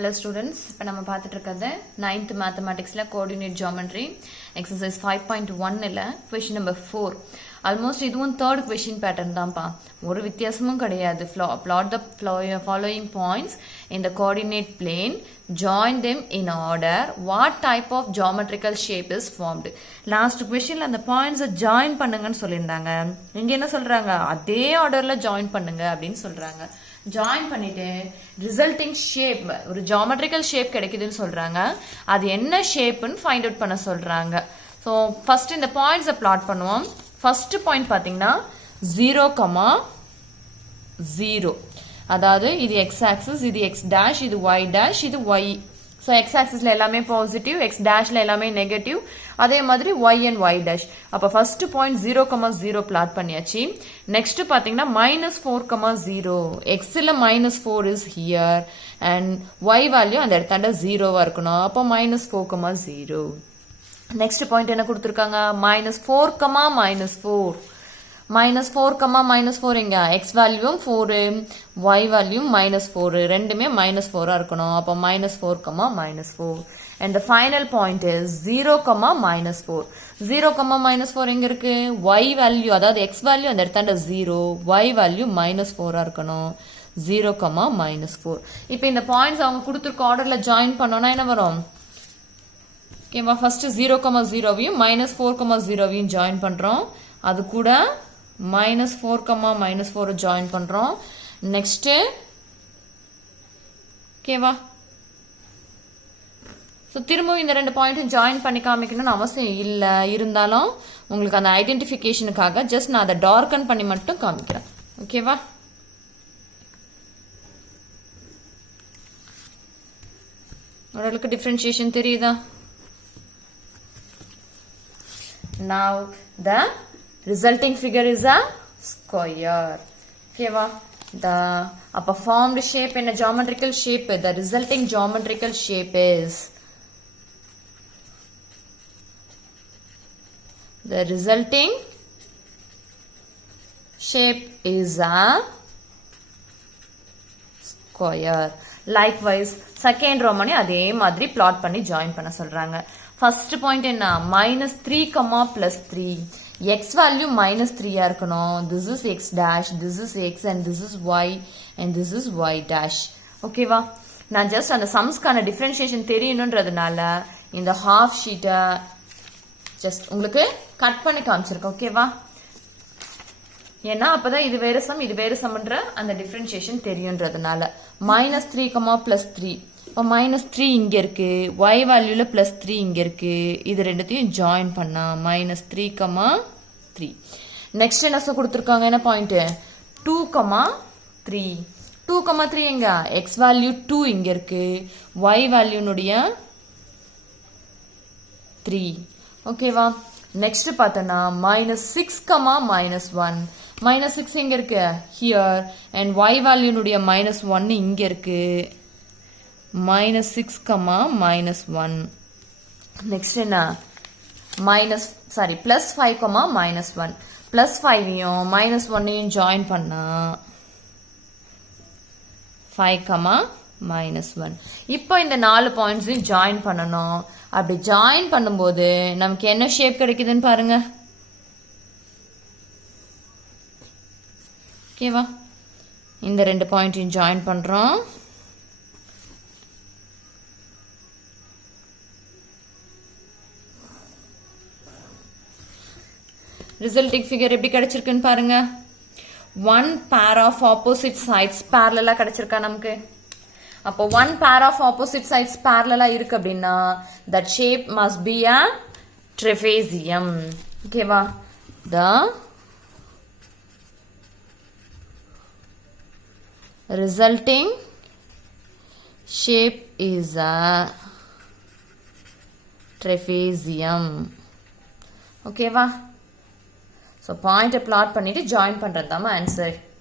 Hello students, இப்போ நம்ம பார்த்துட்டு இருக்கிறது 9th mathematicsல coordinate geometry exercise 5.1 இல்ல question number 4 almost இதுவும் third question pattern தான்ப்பா ஒரு வித்தியாசமும் கிடையாது plot the following points in the coordinate plane join them in order what type of geometrical shape is formed last questionல அந்த points join பண்ணுங்கன்னு சொல்லிருந்தாங்க இங்க என்ன சொல்றாங்க அதே ஆர்டர்ல join பண்ணுங்க அப்படினு சொல்றாங்க join பண்ணிட்டு resulting shape ஒரு geometrical shape கிடைக்குதுன்னு சொல்றாங்க அது என்ன ஷேப்னு ஃபைண்ட் அவுட் பண்ண சொல்றாங்க சோ ஃபர்ஸ்ட் இந்த பாயிண்ட்ஸ் plot பண்ணுவோம் ஃபர்ஸ்ட் பாயிண்ட் பாத்தீங்கன்னா 0, அதாவது இது x axis இது x dash இது y dash இது y so x axis ல எல்லாமே பாசிட்டிவ் x dash ல எல்லாமே நெகட்டிவ் அதே மாதிரி y and y dash அப்ப ஃபர்ஸ்ட் பாயிண்ட் 0, plot பண்ணியாச்சு நெக்ஸ்ட் பாத்தீங்கன்னா -4, x ல -4 is here and y value அந்த இடத்தாண்ட 0 வா இருக்கணும் அப்ப -4, நெக்ஸ்ட் பாயிண்ட் என்ன கொடுத்திருக்காங்க -4, -4 எங்க x வேல்யூவும் 4 y வேல்யூவும் -4 ரெண்டுமே -4 இருக்கணும் அப்ப -4, and the final point is 0, -4 எங்க இருக்கு y வேல்யூ அதாவது x வேல்யூ அந்த இடத்தாண்ட 0 y வேல்யூ -4 இருக்கணும் 0, -4 இப்போ இந்த பாயிண்ட்ஸ் அவங்க கொடுத்திருக்க ஆர்டர்ல ஜாயின் பண்ணோம்னா என்ன வரும் ஓகேவா ஃபர்ஸ்ட் 0, 0வையும் -4, 0வையும் ஜாயின் பண்றோம் அது கூட -4, -4 ஜாயின் பண்றோம் நெக்ஸ்ட் ஓகேவா சோ திரும்பவும் இந்த ரெண்டு பாயிண்ட்டும் ஜாயின் பண்ணி காமிக்கணும்னு அவசியம் இல்ல இருந்தாலும் உங்களுக்கு அந்த ஐடென்டிஃபிகேஷனுக்காக ஜஸ்ட் நான் அதை டார்க்கன் பண்ணி மட்டும் காமிக்கிறேன் ஓகேவா உங்களுக்கு டிஃபரன்ஷியேஷன் தெரியுதா now the resulting figure is a square okay the upper formed shape in a geometrical shape the resulting geometrical shape is the resulting shape is a square likewise second row mani adhe madri plot panni join panna solranga first point என்ன -3, +3 x value -3 ஆ இருக்கணும் this is x dash this is x and this is y and this is y dash ஓகேவா நான் just அந்த சம்ஸ்கான differentiation தெரியணும்ன்றதுனால இந்த half sheet just உங்களுக்கு cut பண்ணி காமிச்சிருக்கேன் ஓகேவா ஏன்னா அப்பதான் இது வேற சம் இது வேற சம்ன்ற அந்த டிஃபரன்ஷியேஷன் தெரியும்ன்றதுனால -3, +3 இப்போ -3 இங்க இருக்கு y வேல்யூல +3 இங்க இருக்கு இது ரெண்டுத்தையும் ஜாயின் பண்ணா -3, 3 நெக்ஸ்ட் என்ன கொடுத்திருக்காங்க என்ன பாயிண்ட் 2, 3 எங்க x வேல்யூ 2 இங்க இருக்கு y வேல்யூனுடைய 3 ஓகேவா நெக்ஸ்ட் பார்த்தனா -6, -1 எங்க இருக்கு here and y வேல்யூனுடைய -1 இங்க இருக்கு -6, -1 next என்ன +5, -1 +5யும் -1யும் ஜாயின் பண்ணா 5, -1 இப்போ இந்த 4 பாயிண்ட்ஸையும் ஜாயின் பண்ணணும் அப்படி ஜாயின் பண்ணும்போது நமக்கு என்ன ஷேப் கிடைக்குதுன்னு பாருங்க ஓகேவா இந்த ரெண்டு பாயிண்டையும் ஜாயின் பண்றோம் resulting figure எப்படி கிடைச்சிருக்குன்னு பாருங்க one pair of opposite sides parallel கிடைச்சிருக்கா நமக்கு அப்போ one pair of opposite sides parallel இருக்கு அப்படின்னா that shape must be a trapezium ஓகேவா the resulting shape is a trapezium ஓகேவா So point plot பண்ணிட்டு join பண்றது தான் answer